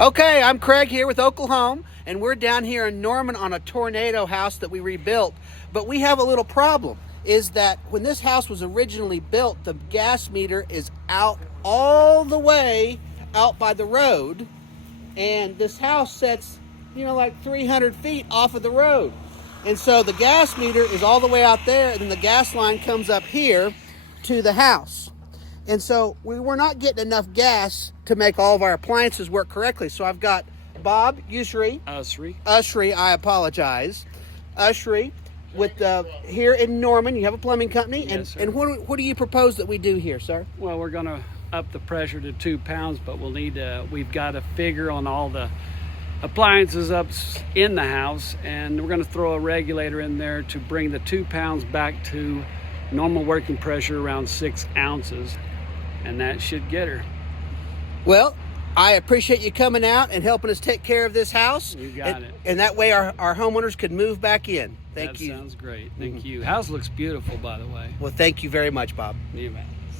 Okay, I'm Craig here with OklaHome, and we're down here in Norman on a tornado house that we rebuilt. But we have a little problem, is that when this house was originally built, the gas meter is out all the way out by the road, and this house sits, like 300 feet off of the road. And so the gas meter is all the way out there, and then the gas line comes up here to the house. And so we were not getting enough gas to make all of our appliances work correctly. So I've got Bob Usry, I apologize, Usry, with here in Norman. You have a plumbing company, Yes, and what do you propose that we do here, sir? Well, we're going to up the pressure to 2 pounds, but we've got a figure on all the appliances up in the house, and we're going to throw a regulator in there to bring the 2 pounds back to normal working pressure around 6 ounces, and that should get her. Well, I appreciate you coming out and helping us take care of this house. You got it. And that way our homeowners could move back in. Thank you. That sounds great. Thank you. House looks beautiful, by the way. Well, thank you very much, Bob. You bet.